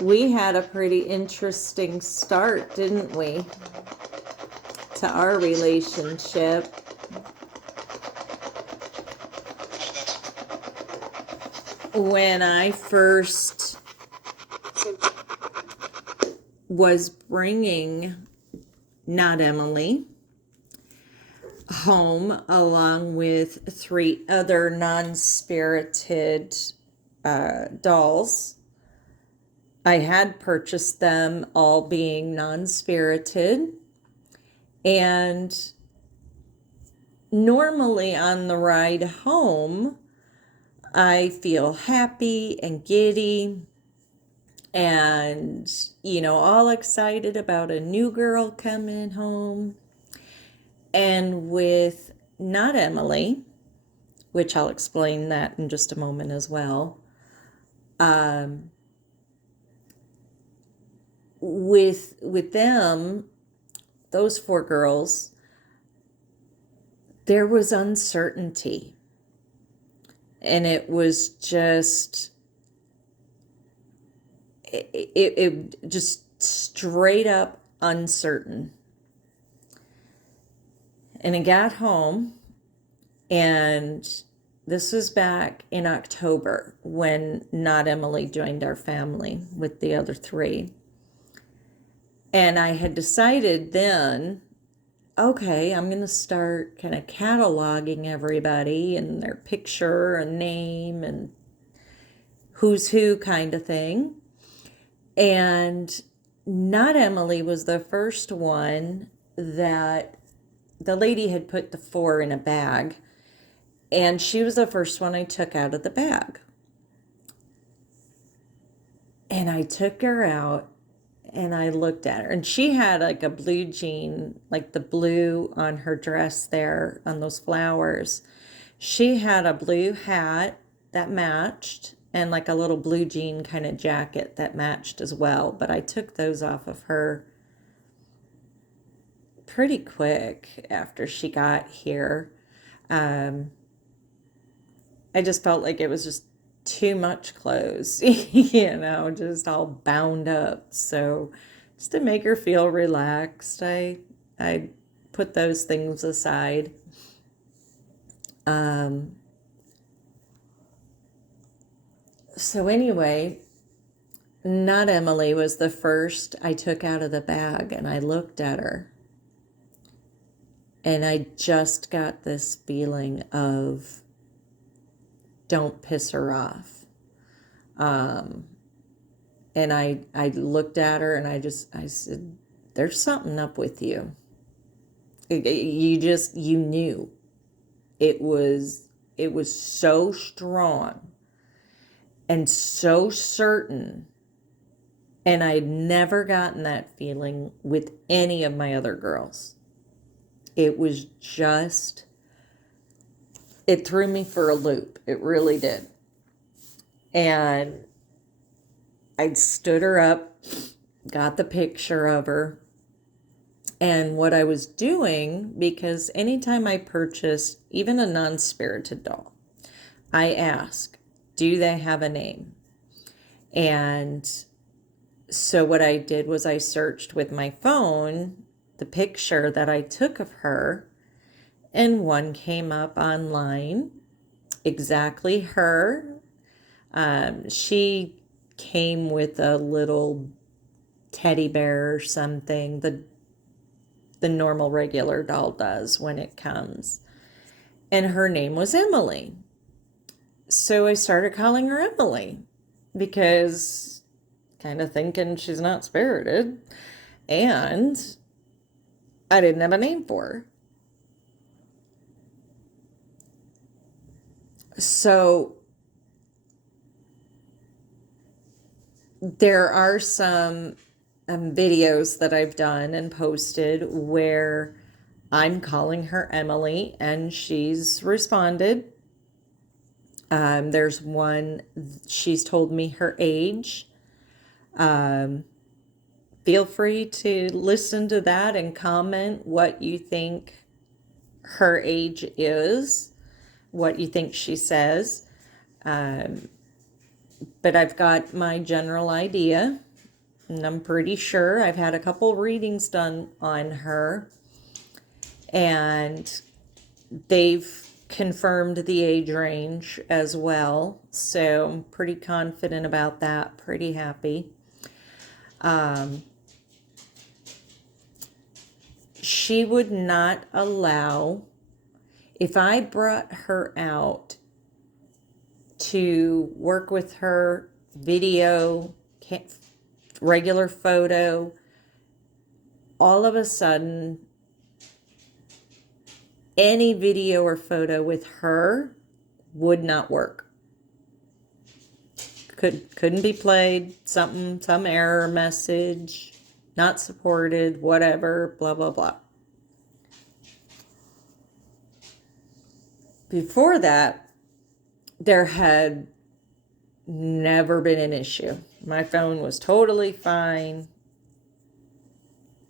We had a pretty interesting start, didn't we, to our relationship. When I first was bringing Not Emily home along with 3 other non-spirited dolls. I had purchased them all being non-spirited, and normally on the ride home, I feel happy and giddy and, all excited about a new girl coming home. And with Not Emily, which I'll explain that in just a moment as well, with them, those 4 girls, there was uncertainty. And it was just, it just straight up uncertain. And I got home, and this was back in October when Not Emily joined our family with the other 3. And I had decided then, okay, I'm going to start kind of cataloging everybody and their picture and name and who's who kind of thing. And Not Emily was the first one that the lady had put the 4 in a bag, and she was the first one I took out of the bag. And I took her out and I looked at her, and she had like a blue jean, like the blue on her dress there on those flowers. She had a blue hat that matched and like a little blue jean kind of jacket that matched as well. But I took those off of her pretty quick after she got here. I just felt like it was just too much clothes, just all bound up. So just to make her feel relaxed, I put those things aside. So anyway, Not Emily was the first I took out of the bag, and I looked at her. And I just got this feeling of, don't piss her off. And I looked at her and I said, there's something up with you. You knew. It was so strong and so certain. And I'd never gotten that feeling with any of my other girls. It was just, it threw me for a loop. It really did. And I stood her up, got the picture of her. And what I was doing, because anytime I purchased even a non-spirited doll, I ask, do they have a name? And so what I did was I searched with my phone the picture that I took of her, and one came up online, exactly her. She came with a little teddy bear or something. The normal regular doll does when it comes. And her name was Emily. So I started calling her Emily because kind of thinking she's not spirited. And I didn't have a name for her. So there are some videos that I've done and posted where I'm calling her Emily and she's responded. There's one, she's told me her age. Feel free to listen to that and comment what you think her age is, what you think she says. But I've got my general idea. and I'm pretty sure I've had a couple readings done on her, and they've confirmed the age range as well. So I'm pretty confident about that, pretty happy. She would not allow, if I brought her out to work with her, video, regular photo, all of a sudden, any video or photo with her would not work. Couldn't be played, some error message, not supported, whatever, blah, blah, blah. Before that, there had never been an issue. My phone was totally fine.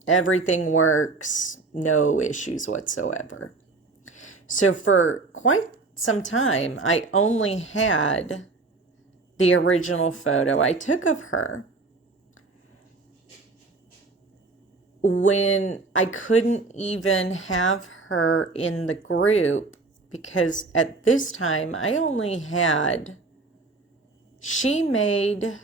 Everything works, no issues whatsoever. So for quite some time, I only had the original photo I took of her when I couldn't even have her in the group, because at this time I only had, she made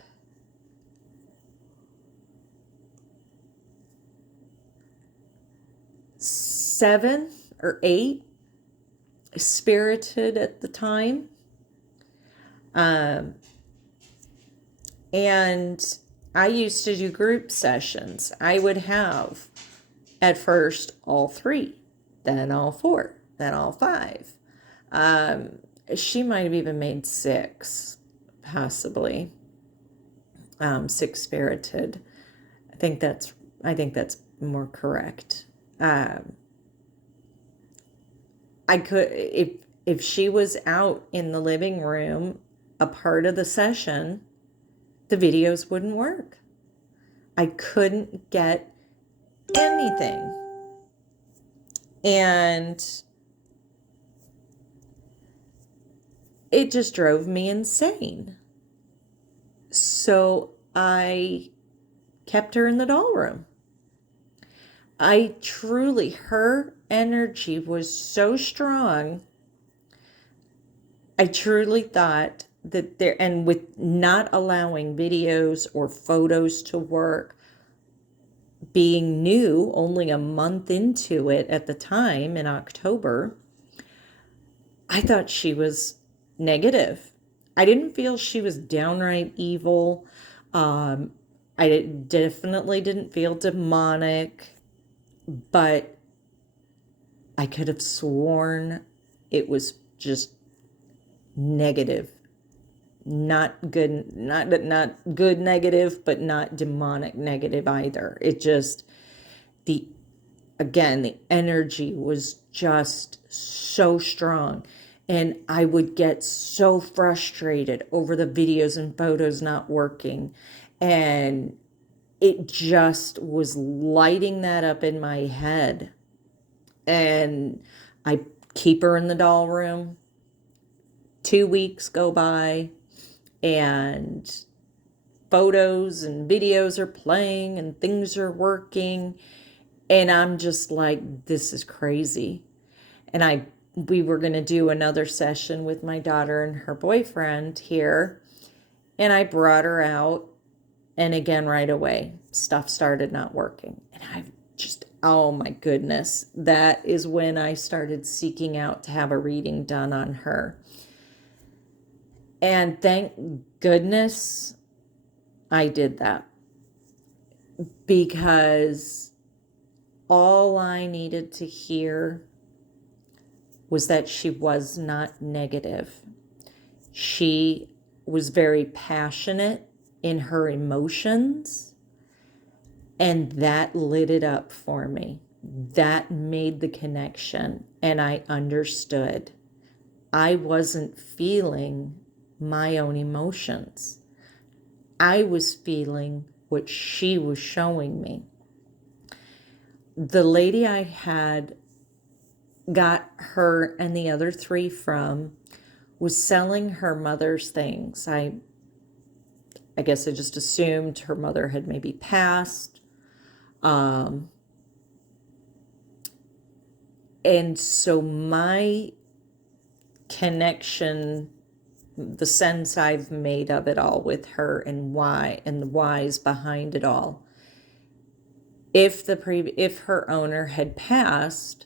seven or eight spirited at the time. And I used to do group sessions. I would have at first all three, then all four, then all five. She might have even made six, possibly. Six spirited. I think that's more correct. I could, if she was out in the living room a part of the session, the videos wouldn't work. I couldn't get anything. And it just drove me insane. So I kept her in the doll room. I truly, her energy was so strong. I truly thought that there, and with not allowing videos or photos to work, being new, only a month into it at the time in October, I thought she was negative. I didn't feel she was downright evil. I definitely didn't feel demonic, but I could have sworn it was just negative. Not good, not good negative, but not demonic negative either. It just, the energy was just so strong. And I would get so frustrated over the videos and photos not working. And it just was lighting that up in my head. And I keep her in the doll room. 2 weeks go by, and photos and videos are playing and things are working. And I'm just like, this is crazy. And we were going to do another session with my daughter and her boyfriend here. And I brought her out. And again, right away, stuff started not working. And I just, oh my goodness. That is when I started seeking out to have a reading done on her. And thank goodness I did that, because all I needed to hear was that she was not negative. She was very passionate in her emotions, and that lit it up for me. That made the connection, and I understood. I wasn't feeling my own emotions. I was feeling what she was showing me. The lady I had got her and the other three from was selling her mother's things. I I guess I just assumed her mother had maybe passed. And so my connection, the sense I've made of it all with her and why, and the whys behind it all. If her owner had passed,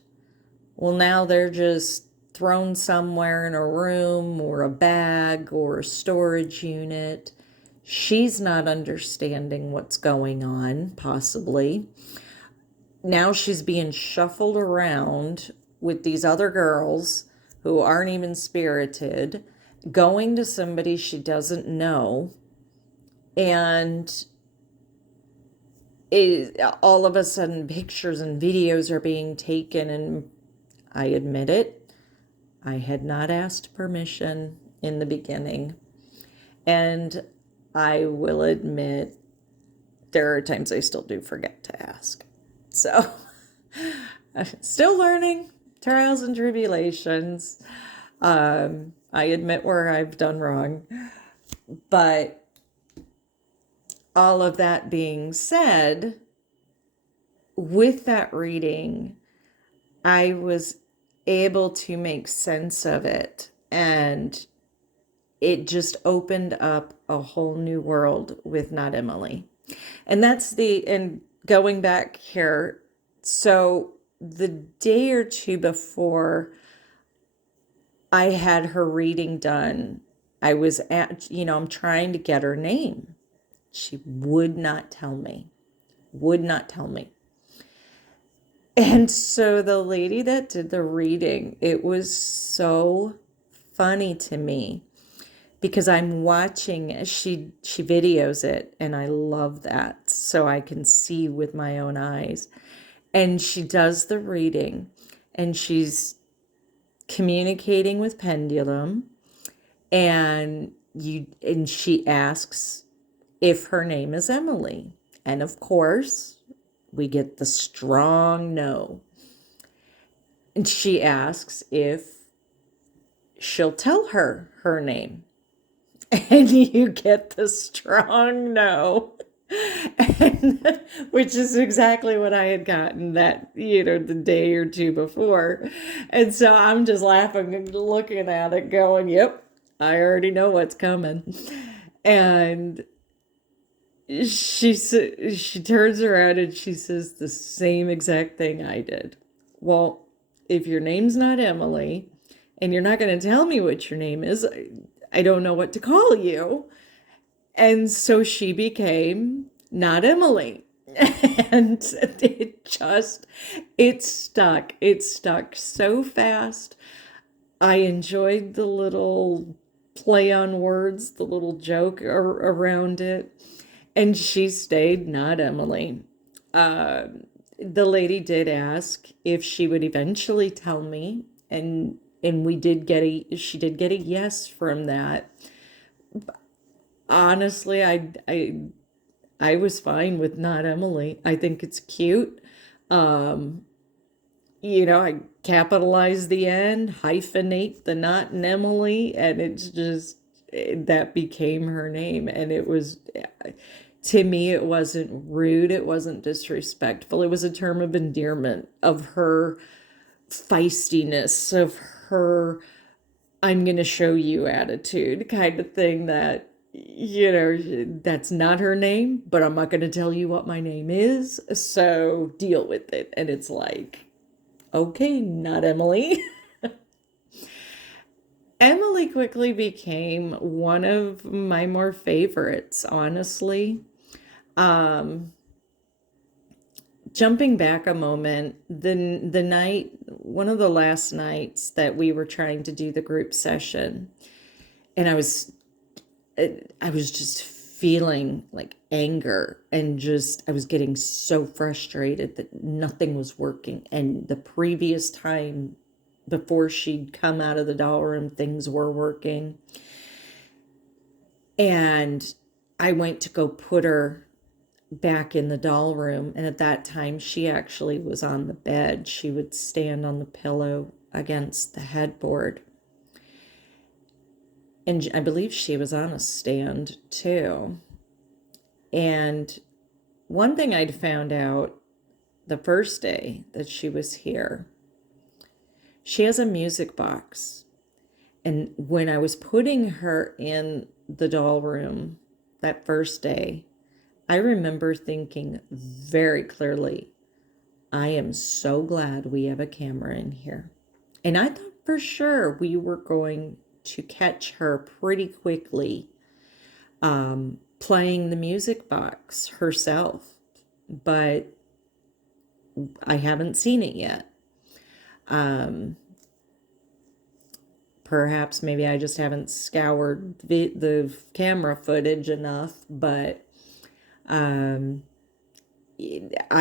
well, now they're just thrown somewhere in a room or a bag or a storage unit. She's not understanding what's going on, possibly. Now she's being shuffled around with these other girls who aren't even spirited, going to somebody she doesn't know, and all of a sudden pictures and videos are being taken, and I admit it, I had not asked permission in the beginning, and I will admit there are times I still do forget to ask. So, still learning, trials and tribulations. I admit where I've done wrong. But all of that being said, with that reading, I was able to make sense of it. And it just opened up a whole new world with Not Emily. And and going back here, so the day or two before I had her reading done, I was I'm trying to get her name. She would not tell me. And so the lady that did the reading, it was so funny to me because I'm watching, she videos it, and I love that, so I can see with my own eyes. And she does the reading, and she's communicating with Pendulum, and she asks if her name is Emily. And of course, we get the strong no. And she asks if she'll tell her name. And you get the strong no. And, which is exactly what I had gotten that, the day or two before. And so I'm just laughing and looking at it going, yep, I already know what's coming. And she turns around and she says the same exact thing I did. Well, if your name's not Emily and you're not going to tell me what your name is, I don't know what to call you. And so she became Not Emily. And it stuck. It stuck so fast. I enjoyed the little play on words, the little joke around it. And she stayed Not Emily. The lady did ask if she would eventually tell me, and she did get a yes from that. Honestly, I was fine with Not Emily. I think it's cute. I capitalize the end, hyphenate the Not and Emily, and it's just that became her name. And it was, to me, it wasn't rude, it wasn't disrespectful. It was a term of endearment of her feistiness, of her I'm going to show you attitude kind of thing, that that's not her name, but I'm not going to tell you what my name is, so deal with it. And it's like, okay, Not Emily. Emily quickly became one of my more favorites, honestly. Jumping back a moment, the night, one of the last nights that we were trying to do the group session, and I was just feeling like anger, and I was getting so frustrated that nothing was working. And the previous time before she'd come out of the doll room, things were working. And I went to go put her back in the doll room, and at that time she actually was on the bed. She would stand on the pillow against the headboard, and I believe she was on a stand too. And one thing I'd found out the first day that she was here, she has a music box. And when I was putting her in the doll room that first day, I remember thinking very clearly, I am so glad we have a camera in here. And I thought for sure we were going to catch her pretty quickly playing the music box herself. But I haven't seen it yet. Perhaps maybe I just haven't scoured the camera footage enough, but I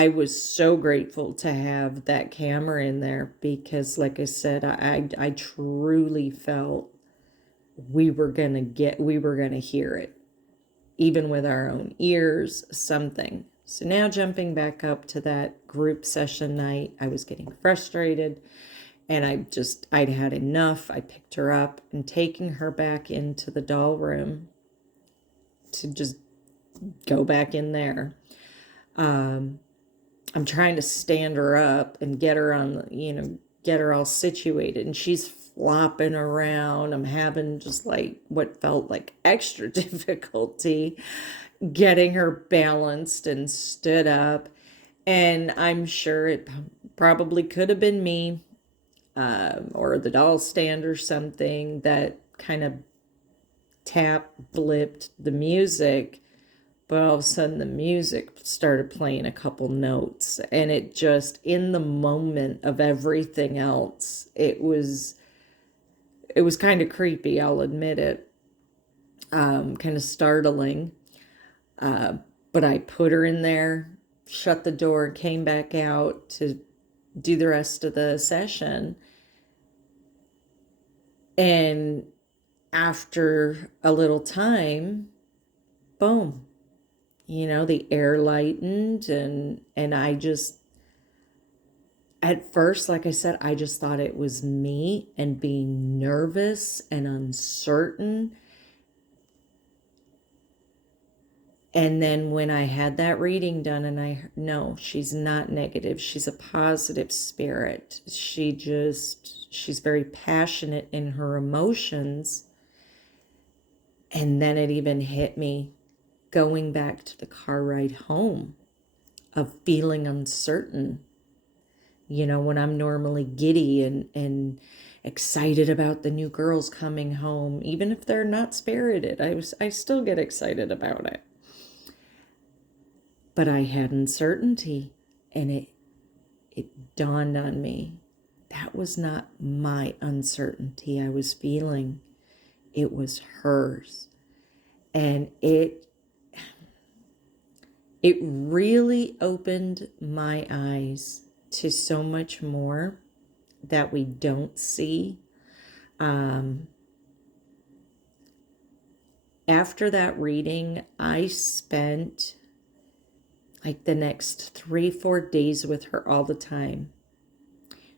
was so grateful to have that camera in there because, like I said, I truly felt we were gonna hear it, even with our own ears, something. So now jumping back up to that group session night, I was getting frustrated. And I'd had enough. I picked her up and taking her back into the doll room to just go back in there. I'm trying to stand her up and get her get her all situated. And she's flopping around. I'm having just like what felt like extra difficulty getting her balanced and stood up. And I'm sure it probably could have been me. Or the doll stand or something that kind of blipped the music, but all of a sudden the music started playing a couple notes, and it just, in the moment of everything else, it was kind of creepy, I'll admit it, kind of startling, but I put her in there, shut the door, came back out to do the rest of the session. And after a little time, boom, the air lightened, and I just, at first, like I said, I just thought it was me and being nervous and uncertain. And then when I had that reading done and no, she's not negative. She's a positive spirit. She's very passionate in her emotions. And then it even hit me going back to the car ride home of feeling uncertain. When I'm normally giddy and excited about the new girls coming home, even if they're not spirited, I still get excited about it. But I had uncertainty, and it dawned on me that was not my uncertainty I was feeling. It was hers. And it really opened my eyes to so much more that we don't see. After that reading, I spent like the next 3-4 days with her all the time.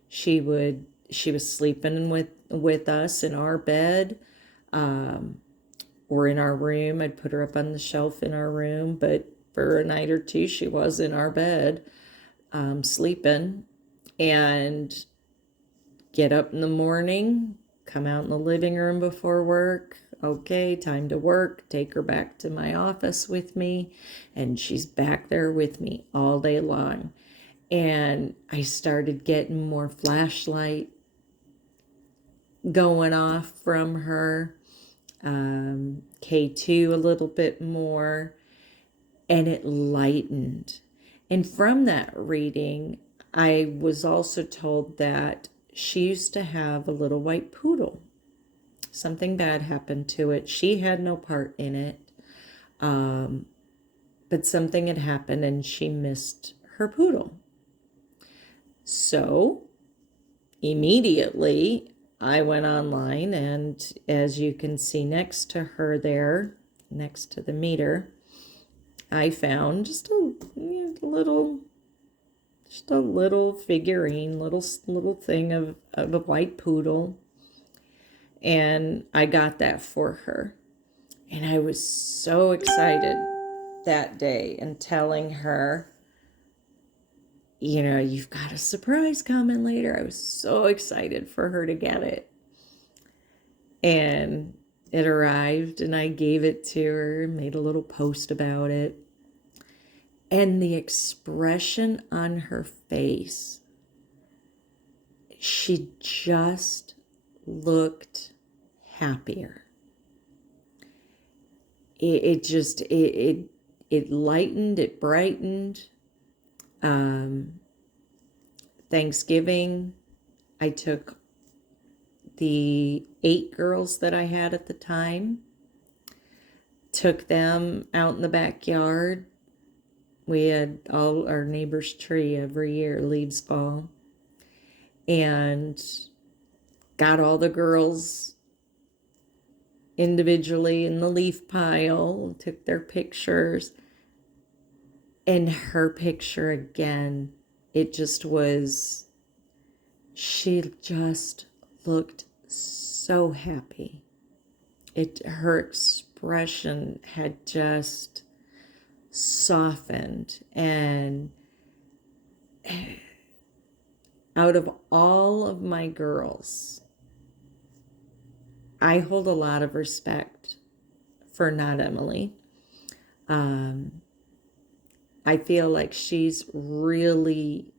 She was sleeping with us in our bed, or in our room. I'd put her up on the shelf in our room, but for a night or two, she was in our bed, sleeping, and get up in the morning, come out in the living room before work. Okay, time to work. Take her back to my office with me, and she's back there with me all day long. And I started getting more flashlight going off from her, K2 a little bit more, and it lightened. And from that reading, I was also told that she used to have a little white poodle. Something bad happened to it. She had no part in it, but something had happened and she missed her poodle. So immediately I went online, and as you can see next to her there, next to the meter, I found just a little figurine, little thing of a white poodle. And I got that for her. And I was so excited that day and telling her, you've got a surprise coming later. I was so excited for her to get it. And it arrived, and I gave it to her, made a little post about it. And the expression on her face, she just looked happier. It lightened, it brightened. Thanksgiving, I took the 8 girls that I had at the time, took them out in the backyard. We had all our neighbor's tree every year, leaves fall, and got all the girls individually in the leaf pile, took their pictures. And her picture again, it just was, she just looked so happy. Her expression had just softened. And out of all of my girls, I hold a lot of respect for Not Emily. I feel like she's really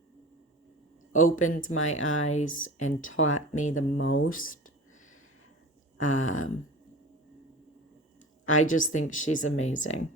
opened my eyes and taught me the most. I just think she's amazing.